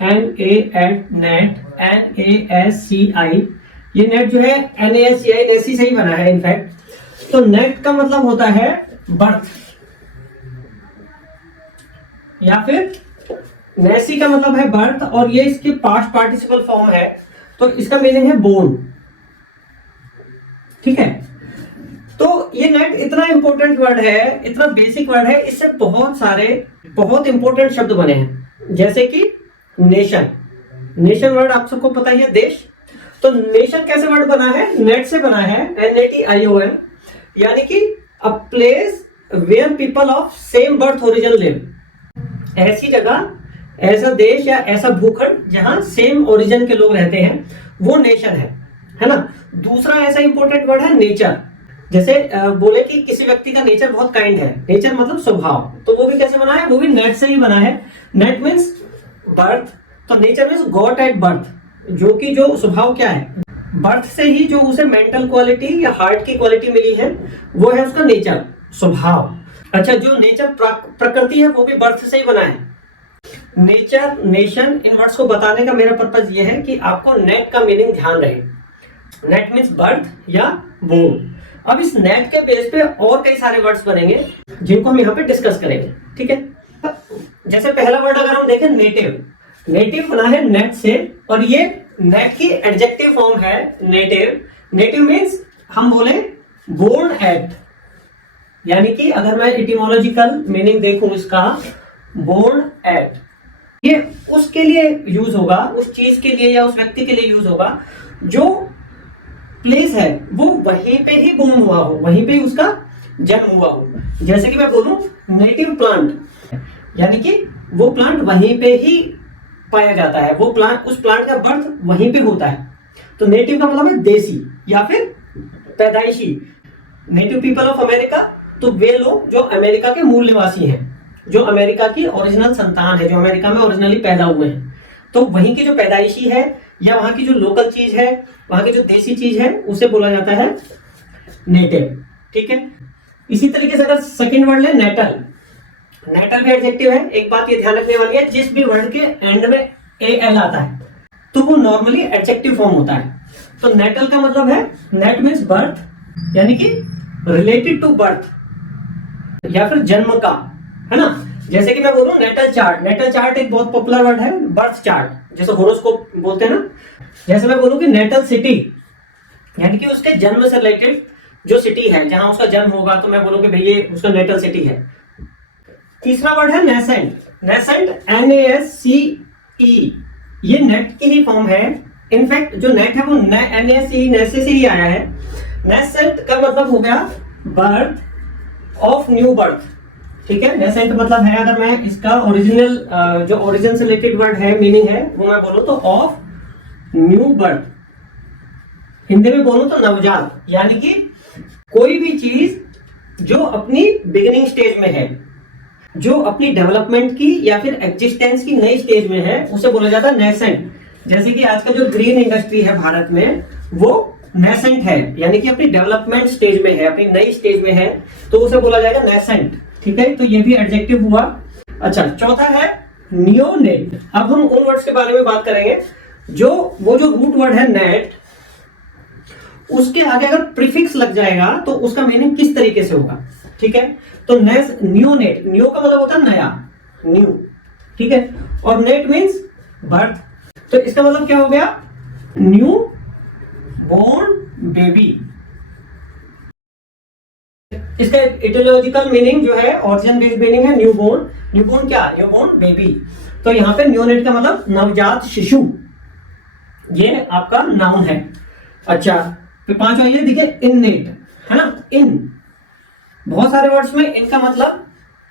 NASCI, NASCI, ये net जो है NASCI नेसी से ही बना है इनफैक्ट। तो नेट का मतलब होता है बर्थ, या फिर नेसी का मतलब है बर्थ, और ये इसके पास्ट पार्टिसिपल फॉर्म है, तो इसका मीनिंग है बोर्न। ठीक है, तो ये नेट इतना इंपॉर्टेंट वर्ड है, इतना बेसिक वर्ड है, इससे बहुत सारे बहुत इंपॉर्टेंट शब्द बने हैं, जैसे कि नेशन। नेशन वर्ड आप सबको पता ही है, देश। तो नेशन कैसे वर्ड बना है? नेट से बना है, NATION, यानी कि a place where people of same birth origin live. ऐसी जगह, ऐसा देश या ऐसा भूखंड जहां सेम ओरिजिन के लोग रहते हैं, वो नेशन है ना। दूसरा ऐसा इंपॉर्टेंट वर्ड है नेचर। जैसे बोले कि किसी व्यक्ति का नेचर बहुत काइंड है, नेचर मतलब स्वभाव, तो वो भी कैसे बना है? वो भी नेट से ही बना है। नेट मीन्स बर्थ, तो nature means got at birth, जो कि जो स्वभाव क्या है, बर्थ से ही जो उसे मेंटल क्वालिटी या हार्ट की क्वालिटी मिली है, वो है उसका नेचर, स्वभाव। अच्छा, जो नेचर प्रकृति है वो भी बर्थ से ही बना है। नेचर, नेशन, इन वर्ड्स को बताने का मेरा पर्पज ये है कि आपको नेट का मीनिंग ध्यान रहे। नेट मीन्स बर्थ या बोर्न। अब इस नेट के बेस पे और कई सारे वर्ड्स बनेंगे जिनको हम यहाँ पे डिस्कस करेंगे। ठीक है, जैसे पहला वर्ड अगर हम देखें नेटिव, नेटिव बना है नेट से, और ये नेट की एडजेक्टिव फॉर्म है नेटिव। नेटिव मीन्स हम बोले बोर्न एट, यानी कि अगर मैं इटिमोलॉजिकल मीनिंग देखूं इसका, बोर्न एट, ये उसके लिए यूज होगा, उस चीज के लिए या उस व्यक्ति के लिए यूज होगा जो प्लेस है वो वहीं पे ही बोर्न हुआ हो, वहीं पे उसका जन्म हुआ हो। जैसे कि मैं बोलूं नेटिव प्लांट, यानी कि वो प्लांट वहीं पे ही पाया जाता है, वो प्लांट, उस प्लांट का बर्थ वहीं पे होता है। तो नेटिव का मतलब है देसी या फिर पैदाइशी। नेटिव पीपल ऑफ अमेरिका, तो वे लोग जो अमेरिका के मूल निवासी हैं, जो अमेरिका की ओरिजिनल संतान है, जो अमेरिका में ओरिजिनली पैदा हुए हैं, तो वहीं की जो पैदाइशी है या वहां की जो लोकल चीज है, वहां की जो देसी चीज है, उसे बोला जाता है नेटिव। ठीक है, इसी तरीके से अगर सेकंड वर्ड ले नेटल, नेटल भी एडजेक्टिव है। एक बात ये ध्यान रखने वाली है, जिस भी वर्ड के एंड में AL आता है तो वो नॉर्मली एडजेक्टिव फॉर्म होता है। तो नेटल का मतलब है, नेट मीन्स बर्थ, यानी कि रिलेटेड टू बर्थ या फिर जन्म का, है ना। जैसे कि मैं बोलूं नेटल चार्ट, नेटल चार्ट एक बहुत पॉपुलर वर्ड है, बर्थ चार्ट, जैसे होरोस्कोप बोलते हैं ना। जैसे मैं बोलूं कि नेटल सिटी, यानी कि उसके जन्म से रिलेटेड जो सिटी है जहां उसका जन्म होगा, तो मैं बोलूं कि भाई ये उसका नेटल सिटी है। तीसरा वर्ड है नेसेंट। नेसेंट NASCE, ये नेट की ही फॉर्म है। इनफैक्ट जो नेट है वो NASCE नेसे से ही आया है। नेसेंट का मतलब हो गया बर्थ ऑफ न्यू बर्थ। ठीक है, नेसेंट मतलब है, अगर मैं इसका ओरिजिनल जो ओरिजिन से रिलेटेड वर्ड है, मीनिंग है, वो मैं बोलूं तो ऑफ न्यू बर्थ। हिंदी में बोलूं तो नवजात, यानी कि कोई भी चीज जो अपनी बिगिनिंग स्टेज में है, जो अपनी डेवलपमेंट की या फिर एग्जिस्टेंस की नई स्टेज में है, उसे बोला जाता है नेसेंट। जैसे कि आजकल जो ग्रीन इंडस्ट्री है भारत में, वो नेसेंट है, यानी कि अपनी डेवलपमेंट स्टेज में है, अपनी नई स्टेज में है, तो उसे बोला जाएगा नेसेंट। ठीक है, तो ये भी एडजेक्टिव हुआ। अच्छा, चौथा है नियोनेट। अब हम उन वर्ड्स के बारे में बात करेंगे जो वो जो रूट वर्ड है नेट, उसके आगे अगर प्रीफिक्स लग जाएगा तो उसका मीनिंग किस तरीके से होगा। ठीक है, तो नियोनेट, नियो का मतलब होता है नया, न्यू। ठीक है, और नेट मीन्स बर्थ, तो इसका मतलब क्या हो गया? Newborn baby. इसका इटियोलॉजिकल मीनिंग जो है, ओरिजिन बेस्ड मीनिंग है न्यू बोर्न। न्यू बोर्न क्या? Newborn baby. तो यहाँ पे नियोनेट का मतलब नवजात शिशु, ये आपका नाउन है। अच्छा, फिर पांचवा ये देखिए इननेट, है ना। इन, बहुत सारे वर्ड्स में इनका मतलब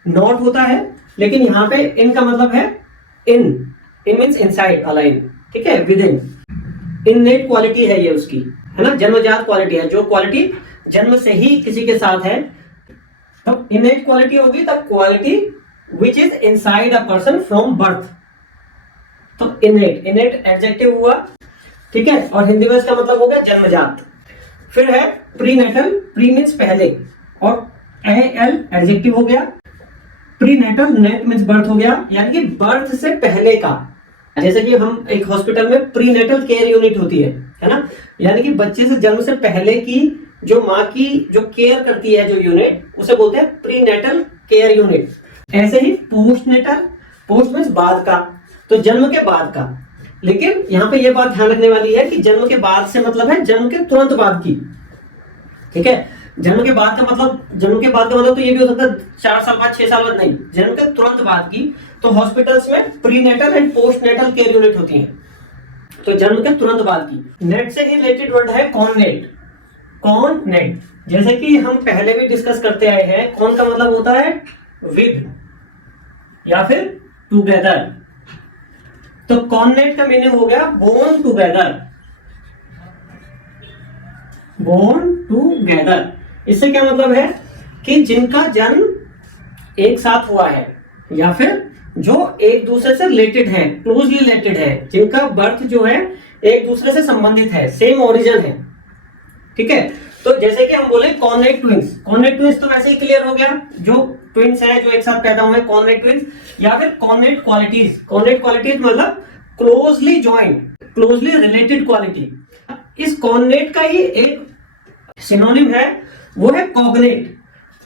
नॉट होता है, लेकिन यहाँ पे इनका मतलब है इन। इन मीन्स इनसाइड, अलाइन। ठीक है, विद इन। इननेट क्वालिटी है ये उसकी, है ना, जन्मजात क्वालिटी है, जो क्वालिटी जन्म से ही किसी के साथ है। तो इननेट क्वालिटी होगी तब quality which is inside a person from birth. तो इननेट, इननेट एडजेक्टिव हुआ। ठीक है, और हिंदी में इसका मतलब हो गया जन्मजात। फिर है प्रीनेटल, प्री मीन्स पहले, और AL एडजेक्टिव हो गया। प्रीनेटल, नेट मीन्स बर्थ हो गया, यानी कि बर्थ से पहले का, जैसे कि हम एक हॉस्पिटल में प्रीनेटल केयर यूनिट होती है ना, यानी कि बच्चे से जन्म से पहले की जो माँ की जो केयर करती है जो यूनिट, उसे बोलते हैं प्रीनेटल केयर यूनिट। ऐसे ही पोस्टनेटल, पोस्ट मींस बाद का, तो जन्म के बाद का। लेकिन यहाँ पे ये बात ध्यान रखने वाली है कि जन्म के बाद से मतलब है जन्म के तुरंत बाद की, ठीक है। जन्म के बाद का मतलब तो ये भी हो सकता है 4 साल बाद, 6 साल बाद, नहीं, जन्म के तुरंत बाद की। तो हॉस्पिटल्स में prenatal and postnatal care unit होती हैं, तो जन्म के तुरंत बाद की। नेट से ही रिलेटेड वर्ड है कॉननेट। कॉननेट, जैसे कि हम पहले भी डिस्कस करते आए हैं, कॉन का मतलब होता है विद या फिर टुगेदर। तो कॉननेट का मीनिंग हो गया बोर्न टुगेदर, बोर्न टुगेदर। इससे क्या मतलब है कि जिनका जन्म एक साथ हुआ है या फिर जो एक दूसरे से रिलेटेड है, क्लोजली रिलेटेड है, जिनका बर्थ जो है एक दूसरे से संबंधित है, सेम ओरिजिन है, ठीक है। तो जैसे कि हम बोले कॉननेट ट्विंस, कॉननेट ट्विंस तो वैसे ही क्लियर हो गया, जो ट्विंस है जो एक साथ पैदा हुए कॉननेट ट्विंस। या फिर कॉननेट क्वालिटीज, कॉननेट क्वालिटीज मतलब closely joint, closely related quality. इस कॉननेट का ही एक सिनोनिम है, वो है कॉग्नेट।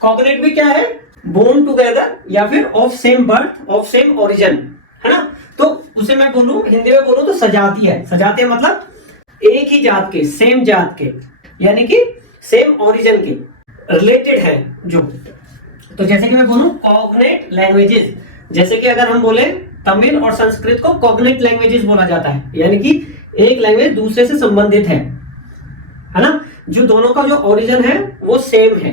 कॉग्नेट भी क्या है, बोर्न टुगेदर या फिर of same birth, of same origin, है ना। तो उसे मैं बोलूं, हिंदी में बोलूं तो सजाती है। सजाती है मतलब एक ही जात के, सेम जात के, यानी कि सेम ओरिजिन के, रिलेटेड है जो। तो जैसे कि मैं बोलूं कॉग्नेट लैंग्वेजेस, जैसे कि अगर हम बोले तमिल और संस्कृत को कॉग्नेट लैंग्वेजेस बोला जाता है, यानी कि एक लैंग्वेज दूसरे से संबंधित है ना, जो दोनों का जो ओरिजिन है वो सेम है।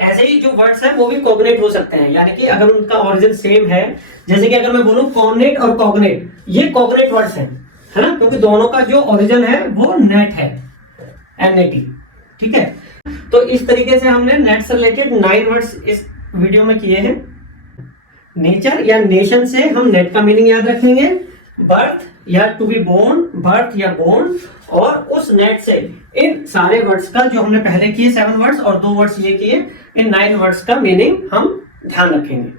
ऐसे ही जो वर्ड्स हैं वो भी कॉग्नेट हो सकते हैं, यानी कि अगर उनका ओरिजिन सेम है, जैसे कि अगर मैं बोलूं कॉग्नेट और कॉग्नेट, ये कॉग्नेट वर्ड्स हैं, है ना, क्योंकि दोनों का जो ओरिजिन है वो नेट है, NAT, ठीक है। तो इस तरीके से हमने नेट से रिलेटेड 9 वर्ड्स इस वीडियो में किए हैं। नेचर या नेशन से हम नेट का मीनिंग याद रखेंगे, बर्थ या टू बी बोर्न, बर्थ या बोर्न, और उस नेट से इन सारे वर्ड्स का जो हमने पहले किए 7 वर्ड्स और 2 वर्ड्स ये किए, इन 9 वर्ड्स का मीनिंग हम ध्यान रखेंगे।